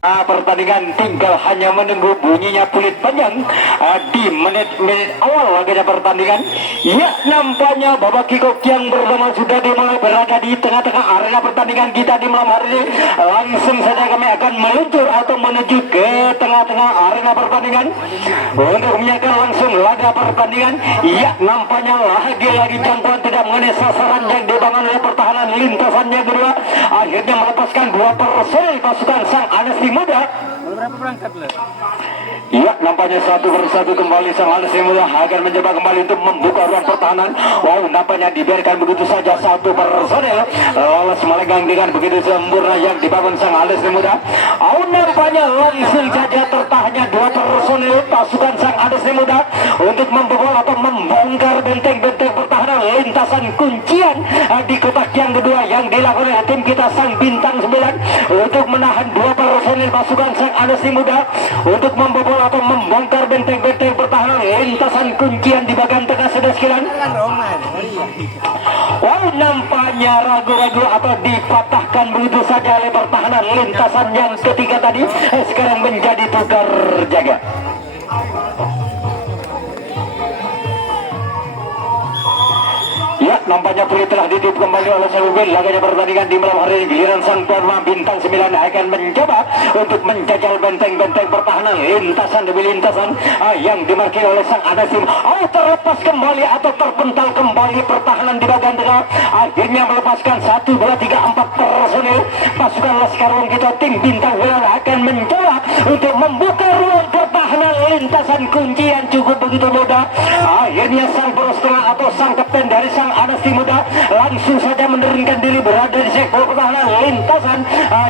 Pertandingan tinggal hanya menunggu bunyinya peluit panjang di menit-menit awal laganya pertandingan. Ya, nampaknya babak kick-off yang pertama sudah dimulai, berada di tengah-tengah arena pertandingan kita di malam hari ini. Langsung saja kami akan meluncur atau menuju ke tengah-tengah arena pertandingan untuk menyaksikan langsung laga pertandingan. Ya, nampaknya lagi-lagi jangkauan tidak mengenai sasaran yang dibangun oleh pertahanan lintasannya kedua. Akhirnya melepaskan 2 personil pasukan sang Anasi Muda. Berapa berangkat lah? Ya, nampaknya satu persatu kembali sang Anasi Muda akan mencoba kembali untuk membuka ruang pertahanan. Wow, nampaknya dibiarkan begitu saja satu personil lolos melenggang dengan begitu sempurna yang dibangun sang Anasi Muda. Oh, nampaknya langsung saja tertahannya 2 personil pasukan sang Anasi Muda untuk membobol atau membongkar benteng-benteng pertahanan lintasan kuncian di kotak yang kedua yang dilakukan oleh tim kita sang Bintang 9 untuk menahan 2 personil pasukan sang Anasi Muda untuk membobol atau membongkar benteng-benteng pertahanan lintasan kuncian di bagian tengah sudah sekian. Wow, nampaknya ragu-ragu atau dipatahkan begitu saja oleh pertahanan lintasan yang ketiga tadi, sekarang menjadi tukar jaga. Ya, nampaknya peluit telah ditiup kembali oleh Sabubin. Laganya pertandingan di malam hari ini, giliran sang tuan rumah Bintang 9 akan mencoba untuk menjajal benteng-benteng pertahanan lintasan demi lintasan yang dimarkir oleh sang Anasim. Oh, terlepas kembali atau terpental kembali pertahanan di bagian tengah. Akhirnya melepaskan 1, 2, 3, 4 personil pasukan Laskar Wong kita. Tim Bintang 9 akan mencoba untuk membuka ruang pertahanan lintasan kunci yang cukup begitu mudah. Akhirnya sang poros tengah atau sang kapten dari sang Anasi Muda langsung saja menurunkan diri, berada di sektor pertahanan lintasan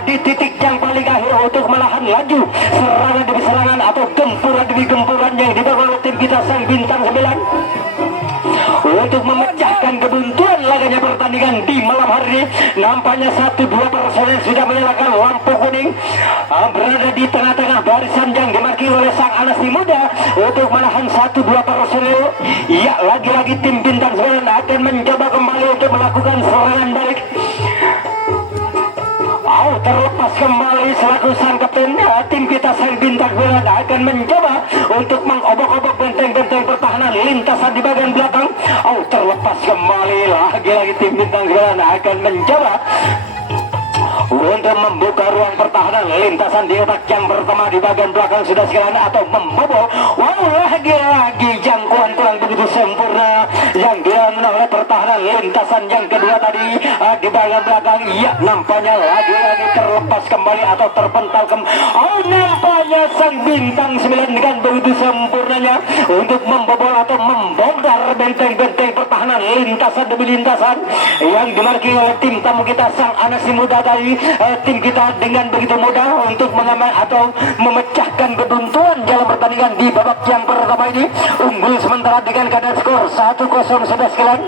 di titik yang paling akhir untuk melahan laju serangan demi serangan atau gempuran demi gempuran yang dibangun oleh tim kita sang Bintang 9 untuk memecahkan kebuntuan laganya pertandingan di malam hari ini. Nampaknya 1-2 personil sudah menyalakan lampu kuning berada di tengah-tengah barisan yang dimarkir oleh sang Anasi Muda untuk menahan 1-2 personil. Ya, lagi-lagi tim Bintang 9 akan mencoba kembali untuk melakukan serangan balik. Oh, terlepas kembali selaku sang kapten tim kita sang Bintang 9 akan mencoba untuk mengobok-obok benteng-benteng pertahanan lintasan di bagian belakang. Oh, terlepas kembali lagi-lagi tim Bintang 9 akan mencoba untuk membuka ruang pertahanan lintasan di otak yang pertama di bagian belakang sudah sekalian atau membobol. Wow, lagi-lagi jangkauan kurang begitu sempurna yang dilakukan oleh pertahanan lintasan yang kedua tadi di bagian belakang. Ya, nampaknya lagi-lagi terlepas kembali atau terpental Oh, nampaknya sang Bintang 9 dengan begitu sempurnanya untuk membobol atau membongkar benteng-benteng pertahanan lintasan demi lintasan yang dimarkir oleh tim tamu kita sang Anasi Muda tadi. Tim kita dengan begitu mudah untuk mengaman atau memecahkan kebuntuan dalam pertandingan di babak yang pertama ini. Unggul sementara dengan keadaan skor 1-0 sudah sekalian.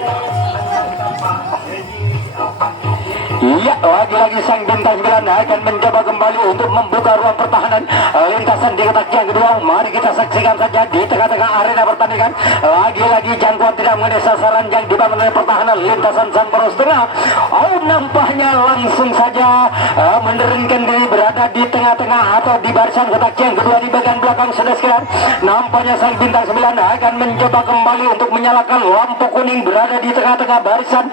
Iya, lagi-lagi sang Bintang 9 akan mencoba kembali untuk membuka ruang pertahanan lintasan di kotak yang kedua. Mari kita saksikan saja di tengah-tengah arena pertandingan. Lagi-lagi jangkauan tidak mengenai sasaran yang dibangun oleh pertahanan lintasan sang poros tengah. Oh, nampaknya langsung saja menurunkan diri, berada di tengah-tengah atau di barisan kotak yang kedua di bagian belakang sudah sekalian. Nampaknya sang Bintang 9 akan mencoba kembali untuk menyalakan lampu kuning, berada di tengah-tengah barisan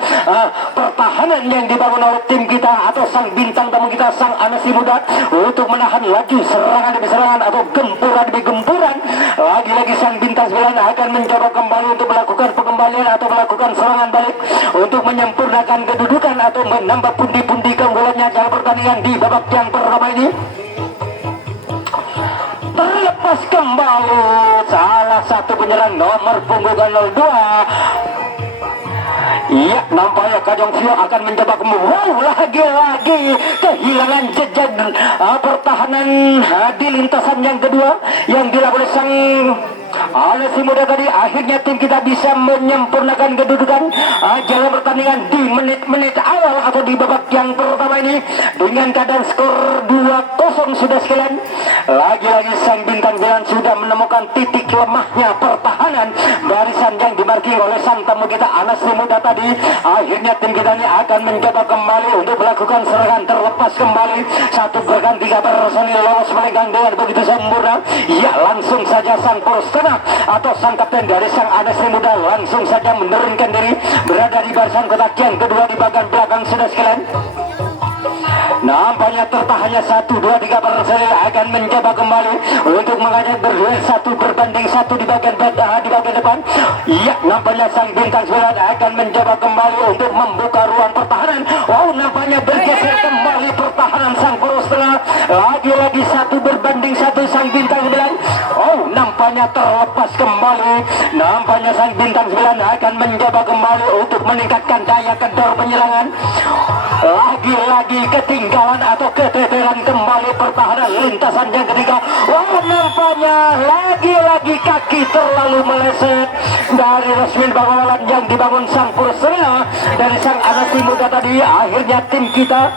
pertahanan yang dibangun oleh tim kita atau sang Bintang tamu kita sang Anasi Muda untuk menahan laju serangan demi serangan atau gempuran demi gempuran. Lagi-lagi sang Bintang 9 akan mencoba kembali untuk melakukan pengembalian atau melakukan serangan balik untuk menyempurnakan kedudukan atau menambah pundi-pundi keunggulannya dalam pertandingan di babak yang pertama ini. Terlepas kembali salah satu penyerang nomor punggung 02. Iya, nampaknya Kajong Sio akan mencoba kembali. Wow, lagi-lagi kehilangan jejak pertahanan di lintasan yang kedua yang dilakukan oleh sang Anasi Muda tadi. Akhirnya tim kita bisa menyempurnakan kedudukan dalam pertandingan di menit-menit awal atau di babak yang pertama ini dengan keadaan skor 2-0 sudah sekalian. Lagi-lagi sang Bintang 9 sudah menemukan titik lemahnya pertahanan barisan yang dimarkir oleh sang tamu tamu kita Anas Muda tadi. Akhirnya tim kita ini akan mencoba kembali untuk melakukan serangan terlepas kembali. Satu berganti personil lolos melenggang dengan begitu sempurna. Ya langsung saja sang poros tengah atau sang kapten dari sang Anas Muda langsung saja menurunkan diri berada di barisan kotak yang kedua di bagian belakang sudah sekalian. Nampaknya tertahannya 1, 2, 3 personil akan mencoba kembali untuk mengajak berduel 1 berbanding 1 di bagian depan. Iya, nampaknya sang bintang 9 akan mencoba kembali untuk membuka ruang pertahanan. Oh, nampaknya bergeser kembali pertahanan sang poros tengah. Lagi-lagi 1 berbanding 1 sang bintang 9. Oh, nampaknya terlepas kembali. Nampaknya sang bintang 9 akan mencoba kembali untuk meningkatkan daya kendor penyerangan. Lagi-lagi ketinggalan atau keteteran kembali pertahanan lintasan yang ketiga. Oh, nampaknya lagi-lagi kaki terlalu meleset dari resmin bangunan yang dibangun sang Purusena dari sang Anas Muda tadi. Akhirnya tim kita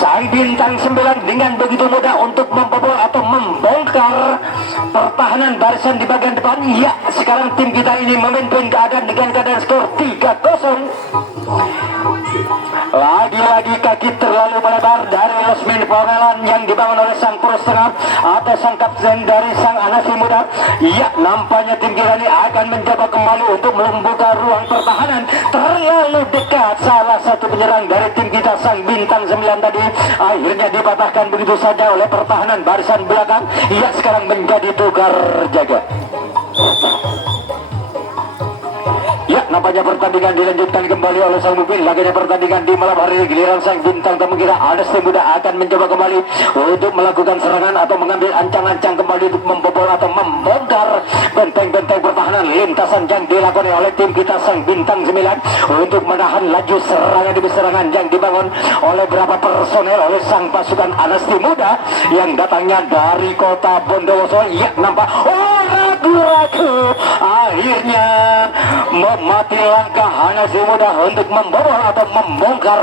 sang bintang 9 dengan begitu mudah untuk membobol atau membongkar pertahanan barisan di bagian depan. Ya, sekarang tim kita ini memimpin keadaan dengan keadaan skor 3-0. Lagi-lagi kaki terlalu melebar dari resmin pengelan yang dibangun oleh sang poros tengah atau sang kapten dari sang Anas Muda. Ya, nampaknya tim kita ini akan mencoba kembali untuk membuka ruang pertahanan. Terlalu dekat salah satu penyerang dari tim kita sang bintang 9 tadi. Akhirnya dipatahkan begitu saja oleh pertahanan barisan belakang. Ya, sekarang menjadi tukar jaga. Ya, nampaknya pertandingan dilanjutkan kembali oleh sang mobil. Laganya pertandingan di malam hari ini. Giliran sang bintang tamu kita Anas Muda akan mencoba kembali untuk melakukan serangan atau mengambil ancang-ancang kembali untuk membobol atau membongkar benteng-benteng pertahanan lintasan yang dilakukan oleh tim kita sang bintang 9 untuk menahan laju serangan demi serangan yang dibangun oleh beberapa personel oleh sang pasukan Anas Muda yang datangnya dari kota Bondowoso. Ya, nampak ragu-ragu akhirnya memati langkah Anas Muda untuk membobol atau membongkar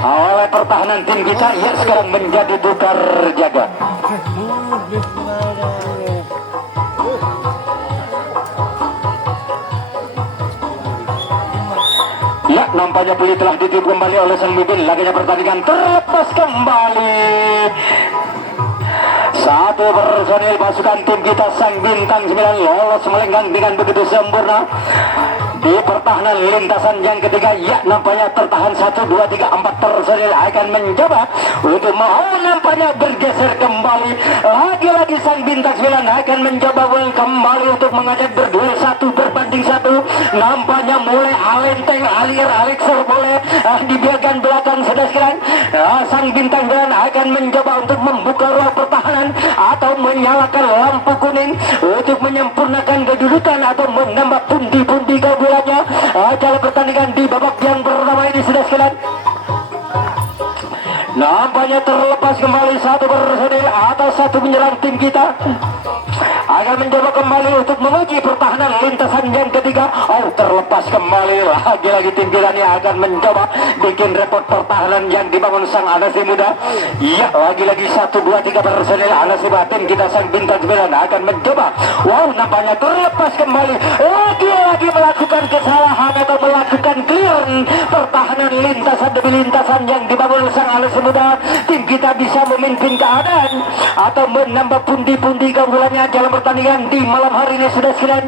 oleh pertahanan tim kita. Ya, sekarang menjadi tukar jaga. Ya, nampaknya pilih telah ditiup kembali oleh sang mobil. Laganya pertandingan terlepas kembali. 1 personil pasukan tim kita sang bintang 9 lolos melenggang dengan begitu sempurna di pertahanan lintasan yang ketiga. Ya, nampaknya tertahan 1, 2, 3, 4 personil akan mencoba untuk nampaknya bergeser kembali. Lagi-lagi sang bintang 9 akan mencoba kembali untuk mengajak berduel 1 berbanding 1. Nampaknya mulai alenteng alir Alexer boleh di bagian belakang sudah sekarang. Sang bintang 9 akan mencoba untuk membuka ruang pertahanan atau menyalakan lampu kuning untuk menyempurnakan kedudukan atau menambah pundi-pundi keunggulannya. Jalan pertandingan di babak yang pertama ini sudah sekalian. Nampaknya terlepas kembali 1 personil atau 1 menyerang tim kita akan mencoba kembali untuk menguji pertahanan lintasan yang ketiga. Oh, terlepas kembali. Lagi-lagi tim kita ini akan mencoba bikin repot pertahanan yang dibangun sang Anas Muda. Ya, lagi-lagi 1, 2, 3 personil Anas Muda tim kita sang bintang 9 akan mencoba. Wow, nampaknya terlepas kembali. Lagi-lagi melakukan kesalahan atau melakukan clear pertahanan lintasan demi lintasan yang dibangun sang Anas Muda. Tim kita bisa memimpin keadaan atau menambah pundi-pundi keunggulannya dalam pertandingan di malam hari ini sudah sekalian.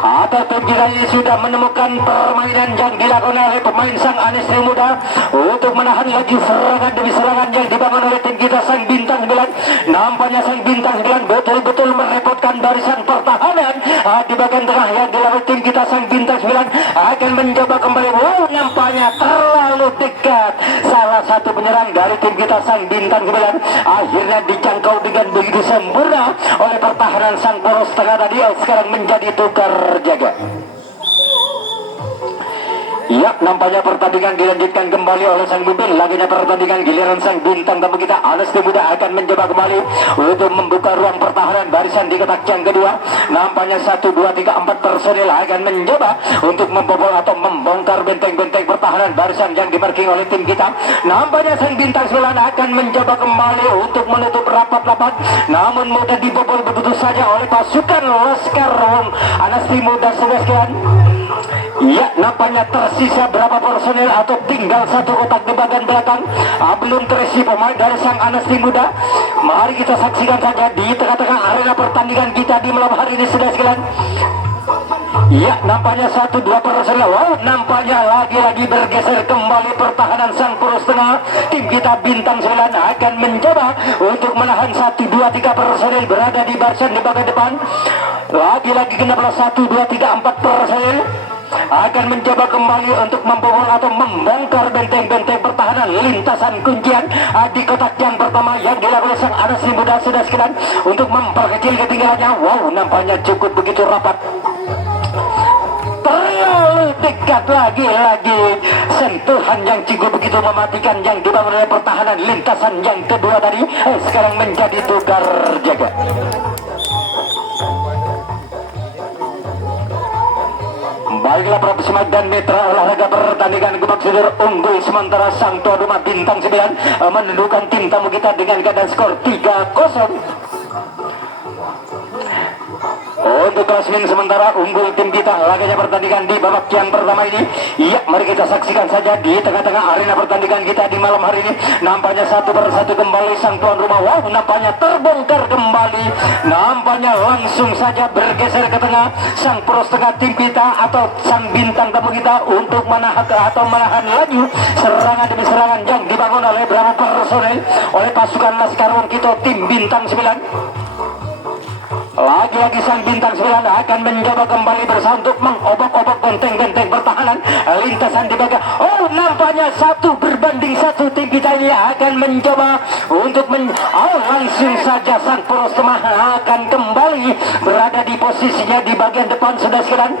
Atau tim kita ini sudah menemukan permainan yang dilakukan oleh pemain sang Anas Muda untuk menahan lagi serangan demi serangan yang dibangun oleh tim kita sang bintang 9. Nampaknya sang bintang 9 betul-betul merepotkan barisan pertahanan di bagian tengah yang dilakukan tim kita sang bintang 9 akan mencoba kembali. Wow, nampaknya terlalu dekat salah satu penyerang dari tim kita sang bintang 9 akhirnya dijangkau dengan begitu sempurna oleh pertahanan sang poros tengah tadi. Sekarang menjadi tukar jaga. Ya, nampaknya pertandingan dilanjutkan kembali oleh sang pemimpin. Laginya pertandingan giliran sang bintang tamu kita Anesti Muda akan mencoba kembali untuk membuka ruang pertahanan barisan di kotak yang kedua. Nampaknya 1, 2, 3, 4 personil akan mencoba untuk membobol atau membongkar benteng-benteng pertahanan barisan yang dimarking oleh tim kita. Nampaknya sang bintang 9 akan mencoba kembali untuk menutup rapat-rapat, namun mudah dibobol begitu saja oleh pasukan Laskar Anesti Muda sebelah. Ya, nampaknya tersisa berapa personil atau tinggal 1 kotak di bagian belakang. Belum terisi pemain dari sang Anesti Muda. Mari kita saksikan saja di tengah-tengah arena pertandingan kita di malam hari ini sudah sekalian. Ya, nampaknya 1, 2 personil. Wow, nampaknya lagi-lagi bergeser kembali pertahanan sang poros tengah. Tim kita bintang 9 akan mencoba untuk menahan 1, 2, 3 personil berada di barisan di bagian depan. Lagi-lagi kenapa 1, 2, 3, 4 personil akan mencoba kembali untuk membobol atau membongkar benteng-benteng pertahanan lintasan kuncian di kotak yang pertama yang dilakukan sang Anesti Muda sudah sekalian untuk memperkecil ketinggalannya. Wow, nampaknya cukup begitu rapat, terlalu dekat, lagi-lagi sentuhan yang cukup begitu mematikan yang dibangun oleh pertahanan lintasan yang kedua tadi sekarang menjadi tukar jaga. Baiklah para pesimak dan mitra olahraga pertandingan Gebak Sidur unggul sementara sang tuan rumah bintang 9 menundukkan tim tamu kita dengan keadaan skor 3-0. Untuk klasmen sementara unggul tim kita laganya pertandingan di babak yang pertama ini. Iya, mari kita saksikan saja di tengah-tengah arena pertandingan kita di malam hari ini. Nampaknya 1 persatu kembali sang tuan rumah. Wow, nampaknya terbongkar kembali. Nampaknya langsung saja bergeser ke tengah sang poros tengah tim kita atau sang bintang tamu kita untuk menahan laju serangan demi serangan yang dibangun oleh beberapa personel oleh pasukan Laskar kita tim bintang 9. Lagi-lagi sang bintang 9 akan mencoba kembali berusaha untuk mengobok-obok benteng-benteng pertahanan lintasan di bagian. Oh, nampaknya 1 berbanding 1 tim kita ini akan mencoba untuk langsung saja sang poros tengah akan kembali berada di posisinya di bagian depan sudah sekalian.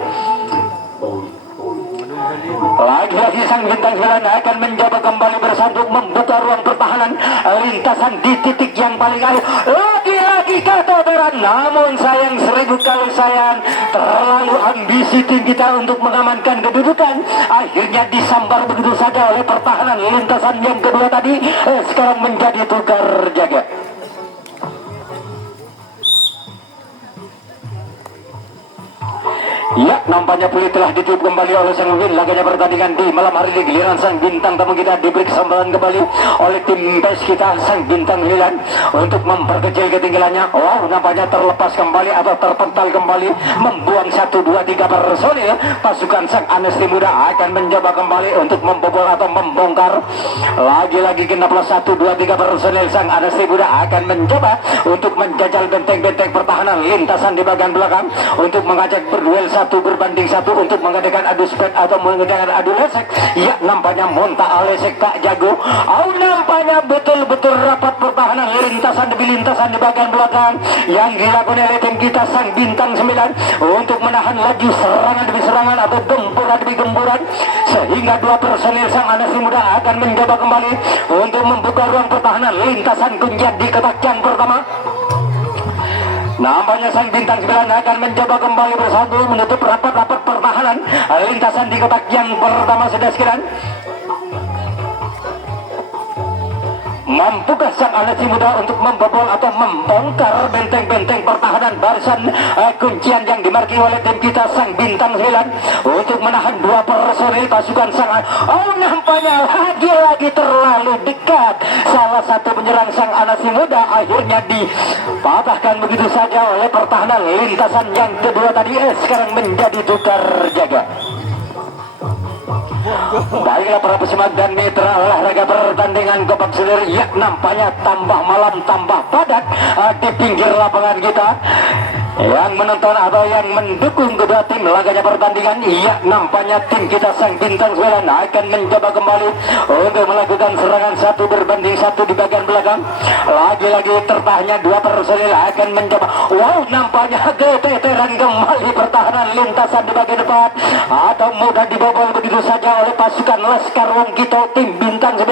Lagi-lagi sang bintang 9 akan mencoba kembali bersanduk membuka ruang pertahanan lintasan di titik yang paling akhir. Lagi-lagi ketotoran, namun sayang 1000 kali sayang, terlalu ambisi tim kita untuk mengamankan kedudukan akhirnya disambar begitu saja oleh pertahanan lintasan yang kedua tadi sekarang menjadi tukar jaga. Ya, nampaknya pulih telah ditiup kembali oleh sang pemimpin. Laganya pertandingan di malam hari ini giliran sang bintang tamu kita diberi kesempatan kembali oleh tim PES kita sang bintang 9 untuk memperkecil ketinggalannya. Wow, nampaknya terlepas kembali atau terpental kembali membuang 1, 2, 3 personil. Pasukan sang Anesti Muda akan mencoba kembali untuk membobol atau membongkar. Lagi-lagi genaplah 1, 2, 3 personil sang Anesti Muda akan mencoba untuk menjajal benteng-benteng pertahanan lintasan di bagian belakang untuk mengajak berduel 1 berbanding 1 untuk mengadakan adu spek atau mengadakan adu lesek. Ya, nampaknya Monta Alesek tak jago. Nampaknya betul-betul rapat pertahanan lintasan demi lintasan di bagian belakang yang dilakukan oleh tim kita sang bintang 9 untuk menahan laju serangan demi serangan atau gempuran demi gempuran sehingga 2 personil sang Anesti Muda akan mencoba kembali untuk membuka ruang pertahanan lintasan kuncian di kotak yang pertama. Nampaknya sang bintang 9 akan mencoba kembali bersatu menutup rapat-rapat pertahanan lintasan di kotak yang pertama sudah sekalian. Mampukah sang Anesti Muda untuk membobol atau membongkar benteng-benteng pertahanan barisan kuncian yang dimarki oleh tim kita sang bintang 9 untuk menahan 2 personil pasukan sang. Nampaknya lagi-lagi terlalu dekat salah satu penyerang sang Anesti Muda akhirnya dipatahkan begitu saja oleh pertahanan lintasan yang kedua tadi sekarang menjadi tukar jaga. Baiklah para pesimak dan mitra olahraga pertandingan Gebak Sidur. Ya, nampaknya tambah malam tambah padat di pinggir lapangan kita. Yang menonton atau yang mendukung kedua tim laganya pertandingan. Iya, nampaknya tim kita sang bintang 9 akan mencoba kembali untuk melakukan serangan 1 berbanding 1 di bagian belakang. Lagi-lagi tertahnya 2 personil akan mencoba. Wow, nampaknya geteteran kembali pertahanan lintasan di bagian depan atau mudah dibobol begitu saja oleh pasukan Laskar Wongkito. Tim Bintang 9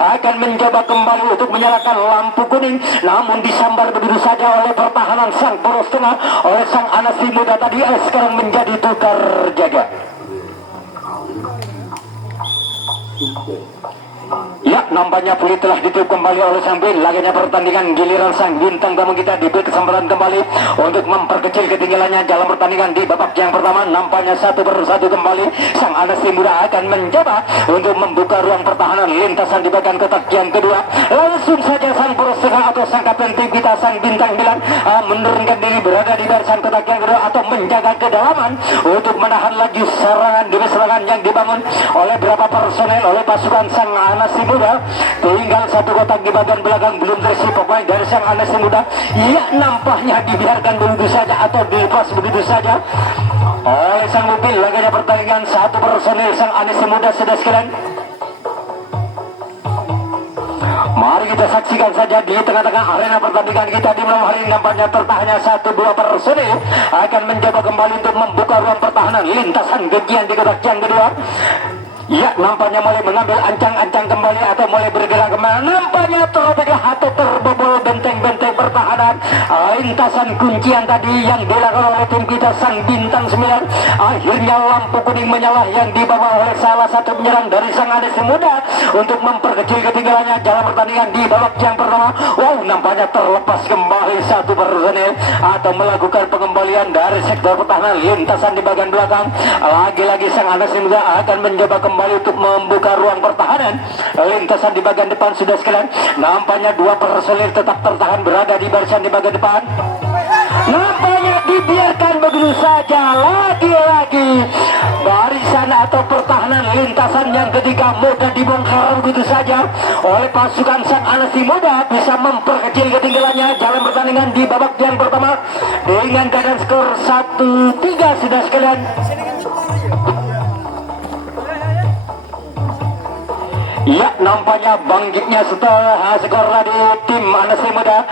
akan mencoba kembali untuk menyalakan lampu kuning, namun disambar begitu saja oleh pertahanan sang poros tengah oleh sang Anasi muda tadi. Sekarang menjadi tukar jaga. Ya, nampaknya peluit telah ditiup kembali oleh sang Bin. Laganya pertandingan giliran sang Bintang tamu kita diberi kesempatan kembali untuk memperkecil ketinggalannya dalam pertandingan di babak yang pertama. Nampaknya 1-1 kembali. Sang Anasi muda akan mencoba untuk membuka ruang pertahanan lintasan di bagian kotak yang kedua. Langsung saja sang poros tengah atau sang kapten tim kita sang Bintang 9 menurunkan diri berada di barisan kotak yang kedua atau menjaga kedalaman untuk menahan laju serangan demi serangan yang dibangun oleh beberapa personel oleh pasukan sang Anasi muda. Tinggal satu kotak di bagian belakang belum terisi pemain dari sang Anasi muda. Ya, nampaknya dibiarkan begitu saja atau dilepas begitu saja oleh sang mobil. Laganya pertandingan satu personil sang Anasi muda sudah sekalian. Mari kita saksikan saja di tengah-tengah arena pertandingan kita di malam hari ini. Nampaknya tertahannya 1-2 personil akan mencoba kembali untuk membuka ruang pertahanan lintasan kegiatan di kotak yang kedua. Ya, nampaknya mulai mengambil ancang-ancang kembali atau mulai bergerak kembali. Nampaknya terobek atau terbobol benteng-benteng pertahanan lintasan kuncian tadi yang dilakukan oleh tim kita sang Bintang 9. Akhirnya lampu kuning menyala yang dibawa oleh salah satu penyerang dari sang Anasi muda untuk memperkecil ketinggalannya dalam pertandingan di babak yang pertama. Wow, nampaknya terlepas kembali satu personel atau melakukan pengembalian dari sektor pertahanan lintasan di bagian belakang. Lagi-lagi sang Anasi muda akan mencoba kembali untuk membuka ruang pertahanan lintasan di bagian depan sudah sekalian. Nampaknya dua personil tetap tertahan berada di barisan di bagian depan. Nampaknya dibiarkan begitu saja. Lagi-lagi barisan atau pertahanan lintasan yang ketiga mudah dibongkar begitu saja oleh pasukan sang Anasi muda, bisa memperkecil ketinggalannya dalam pertandingan di babak yang pertama dengan keadaan skor 1-3 sudah sekalian. Ya, nampaknya bangkitnya setelah skor tadi tim Anasi muda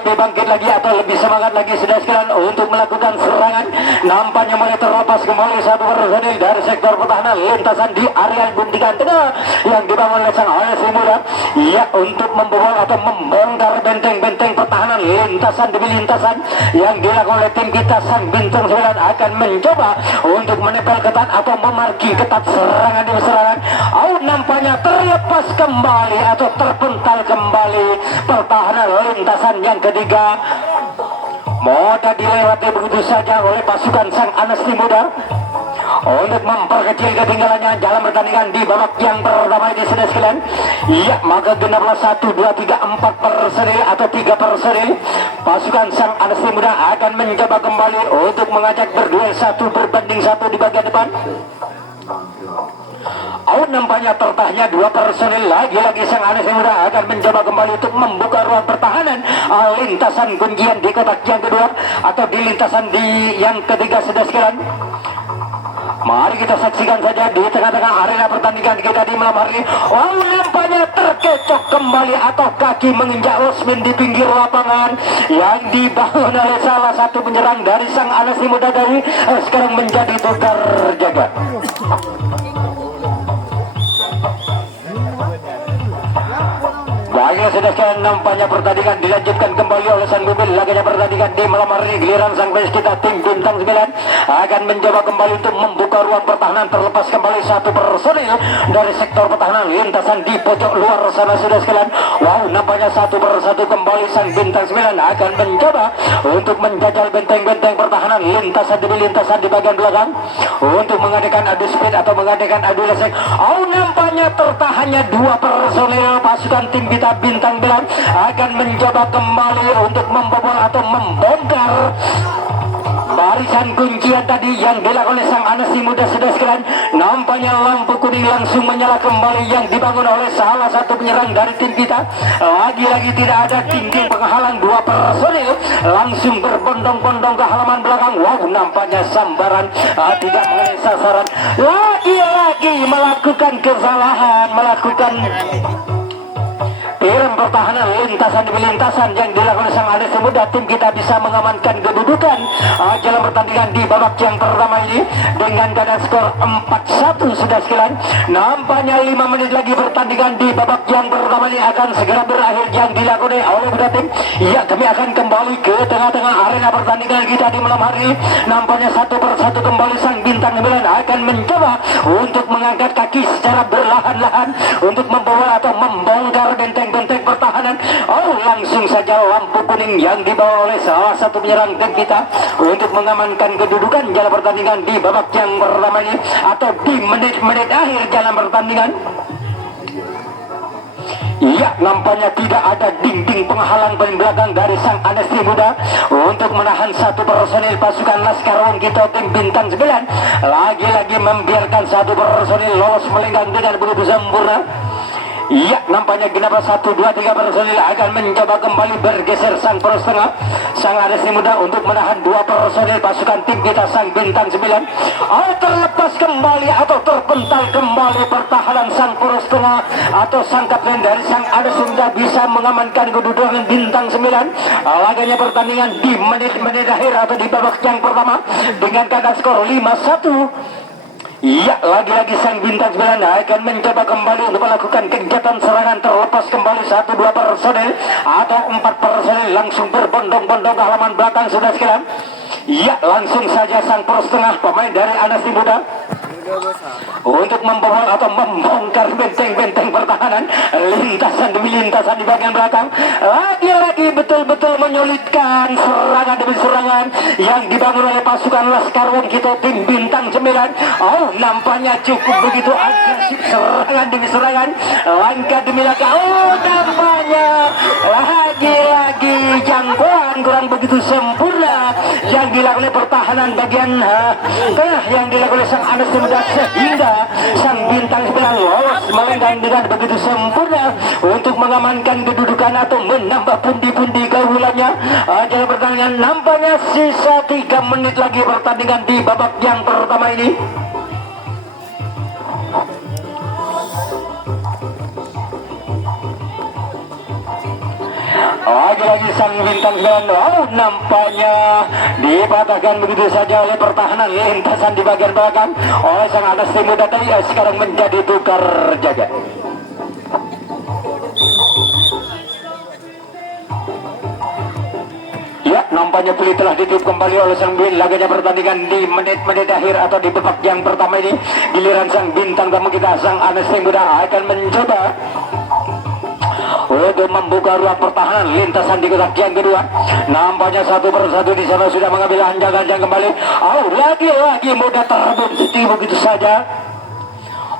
lebih bangkit lagi atau lebih semangat lagi sudah sekalian untuk melakukan serangan. Nampaknya mulai terlepas kembali satu personil dari sektor pertahanan lintasan di area guntingan tengah yang dibangun oleh sang Anasi muda. Ya, untuk membobol atau membongkar benteng-benteng pertahanan lintasan demi lintasan yang dilakukan oleh tim kita sang Bintang 9 akan mencoba untuk menempel ketat atau memarki ketat serangan demi serangan. Nampaknya terlepas kembali atau terpental kembali pertahanan lintasan yang ketiga. Mudah dilewati begitu saja oleh pasukan sang Anasi muda untuk memperkecil ketinggalannya dalam pertandingan di babak yang pertama ini sudah sekalian. Ya, maka genaplah 1, 2, 3, 4 personil atau 3 personil pasukan sang Anasi muda akan mencoba kembali untuk mengajak berduel 1 berbanding 1 di bagian depan. Nampaknya tertahnya 2 personil lagi-lagi sang Anasi muda akan mencoba kembali untuk membuka ruang pertahanan lintasan kuncian di kotak yang kedua atau di lintasan di yang ketiga sudah sekalian. Mari kita saksikan saja di tengah-tengah arena pertandingan kita di malam hari ini. Nampaknya terkecok kembali atau kaki menginjak Osmin di pinggir lapangan yang dibangun oleh salah satu penyerang dari sang Anasi muda dari sekarang menjadi tukar jaga. Baiklah sudah sekalian, nampaknya pertandingan dilanjutkan kembali oleh sang mobil. Laganya pertandingan di malam hari ini giliran sang base kita tim Bintang 9 akan mencoba kembali untuk membuka ruang pertahanan. Terlepas kembali 1 personil dari sektor pertahanan lintasan di pojok luar sana sudah sekalian. Nampaknya 1 persatu kembali sang Bintang 9 akan mencoba untuk menjajal benteng-benteng pertahanan lintasan demi lintasan di bagian belakang untuk mengadakan adu speed atau mengadakan adu lesek. Nampaknya tertahannya 2 personil pasukan tim kita Bintang 9 akan mencoba kembali untuk membobol atau membongkar barisan kuncian tadi yang dilakukan oleh sang Anasi muda sudah sekalian. Nampaknya lampu kuning langsung menyala kembali yang dibangun oleh salah satu penyerang dari tim kita. Lagi-lagi tidak ada tinggi penghalang, 2 personil langsung berbondong-bondong ke halaman belakang. Nampaknya sambaran tidak mengenai sasaran. Lagi-lagi melakukan kesalahan, melakukan dalam pertahanan lintasan demi lintasan yang dilakukan sang Ades Muda, tim kita bisa mengamankan kedudukan dalam pertandingan di babak yang pertama ini dengan keadaan skor 4-1 sudah sekalian. Nampaknya 5 menit lagi pertandingan di babak yang pertama ini akan segera berakhir yang dilakukan oleh kedua tim. Ya, kami akan kembali ke tengah-tengah arena pertandingan kita di malam hari. Nampaknya satu persatu kembali sang bintang 9 akan mencoba untuk mengangkat kaki secara berlahan-lahan untuk membawa atau membongkar benteng-benteng pertahanan. Langsung saja lampu kuning yang dibawa oleh salah satu penyerang tim kita untuk mengamankan kedudukan dalam pertandingan di babak yang pertama ini atau di menit-menit akhir dalam pertandingan. Ya, nampaknya tidak ada dinding penghalang paling belakang dari sang Anesti Muda untuk menahan satu personil pasukan Laskar Wong Kito tim bintang 9. Lagi-lagi membiarkan satu personil lolos melenggang dengan begitu sempurna. Iya, nampaknya kenapa 1, 2, 3 personil akan mencoba kembali bergeser sang poros tengah sang Anesti Muda untuk menahan 2 personil pasukan tim kita sang bintang 9. Terlepas kembali atau terpental kembali pertahanan sang poros tengah atau sang kapten dari sang Anesti Muda bisa mengamankan kedudukan bintang 9. Laganya pertandingan di menit-menit akhir atau di babak yang pertama dengan keadaan skor 5-1. Iya, lagi-lagi sang bintang 9 akan mencoba kembali untuk melakukan kegiatan serangan terlepas kembali 1, 2 personel atau 4 personel langsung berbondong-bondong ke halaman belakang sudah sekalian. Iya, langsung saja sang poros tengah pemain dari Anesti Muda untuk membobol atau membongkar benteng-benteng pertahanan lintasan demi lintasan di bagian belakang. Lagi-lagi betul-betul menyulitkan serangan demi serangan yang dibangun oleh pasukan Laskar Wong Kito tim bintang 9. Nampaknya cukup begitu agresif serangan demi serangan, langkah demi langkah. Nampaknya lagi-lagi jangkauan kurang begitu sempurna yang dilakukan oleh pertahanan bagian tengah yang dilakukan oleh sang Anesti Muda sehingga sang bintang 9 lolos melenggang dengan begitu sempurna untuk mengamankan kedudukan atau menambah pundi-pundi keunggulannya dalam pertandingan. Nampaknya sisa 3 menit lagi pertandingan di babak yang pertama ini. Lagi-lagi sang bintang 9 nampaknya dipatahkan begitu saja oleh pertahanan lintasan di bagian belakang oleh sang Anesti Muda tadi sekarang menjadi tukar jaga. Ya, nampaknya pulih telah ditutup kembali oleh sang bin. Laganya pertandingan di menit-menit akhir atau di babak yang pertama ini. Giliran sang bintang tamu kita sang Anesti Muda akan mencoba untuk membuka ruang pertahanan lintasan di kotak yang kedua. Nampaknya satu persatu di sana sudah mengambil anjang-anjang kembali. Lagi-lagi mudah terebut begitu saja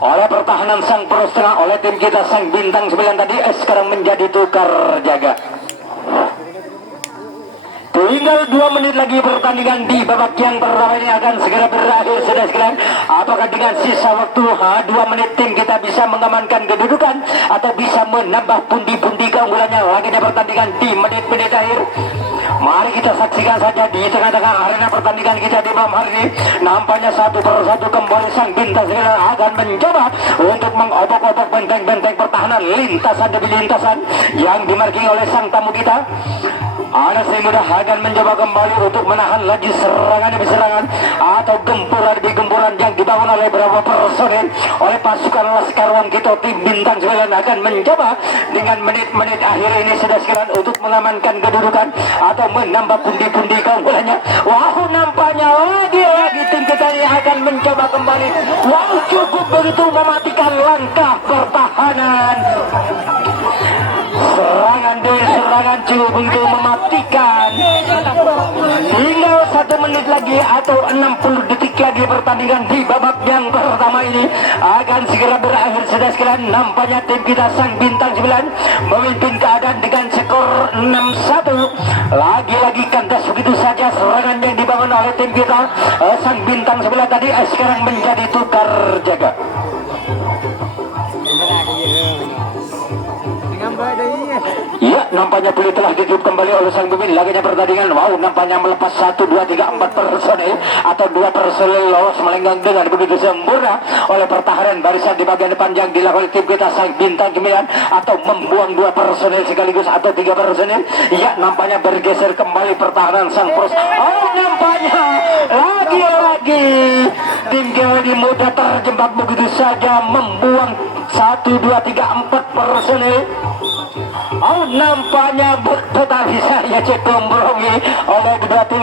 oleh pertahanan sang poros tengah oleh tim kita sang bintang 9 tadi sekarang menjadi tukar jaga. Tinggal 2 menit lagi pertandingan di babak yang pertama ini akan segera berakhir sudah sekalian. Apakah dengan sisa waktu 2 menit tim kita bisa mengamankan kedudukan atau bisa menambah pundi-pundi keunggulannya laganya pertandingan di menit-menit akhir? Mari kita saksikan saja di tengah-tengah arena pertandingan kita di malam hari ini. Nampaknya satu persatu kembali sang bintang 9 akan mencoba untuk mengobok-obok benteng-benteng pertahanan lintasan demi lintasan yang dimarking oleh sang tamu kita. Anesti Muda akan mencoba kembali untuk menahan lagi serangan demi serangan atau gempuran demi gempuran yang dibangun oleh beberapa personil oleh pasukan Laskar Wong Kito tim bintang 9 akan mencoba dengan menit-menit akhir ini sudah sekalian untuk mengamankan kedudukan atau menambah pundi-pundi keunggulannya. Nampaknya lagi-lagi tim kita ini akan mencoba kembali. Cukup begitu mematikan langkah pertahanan. Serangan demi serangan cukup begitu mematikan. Tinggal 1 menit lagi atau 60 detik lagi pertandingan di babak yang pertama ini akan segera berakhir sudah sekalian. Nampaknya tim kita sang bintang 9 memimpin keadaan dengan skor 6-1. Lagi-lagi kandas begitu saja serangan yang dibangun oleh tim kita sang bintang 9 tadi sekarang menjadi tukar jaga. Ya, nampaknya pilih telah ditiup kembali oleh sang pemimpin laganya pertandingan. Wow, nampaknya melepas 1, 2, 3, 4 personil atau 2 personil lolos melenggang dengan begitu sempurna oleh pertahanan barisan di bagian depan yang dilakukan tim kita sang bintang kemian, atau membuang 2 personil sekaligus atau 3 personil. Ya, nampaknya bergeser kembali pertahanan sang pros. Oh, nampaknya lagi-lagi tim Gewedi Muda terjebak begitu saja membuang 1, 2, 3, 4 personil. Oh, nampaknya tetapi saya cek oleh kedua tim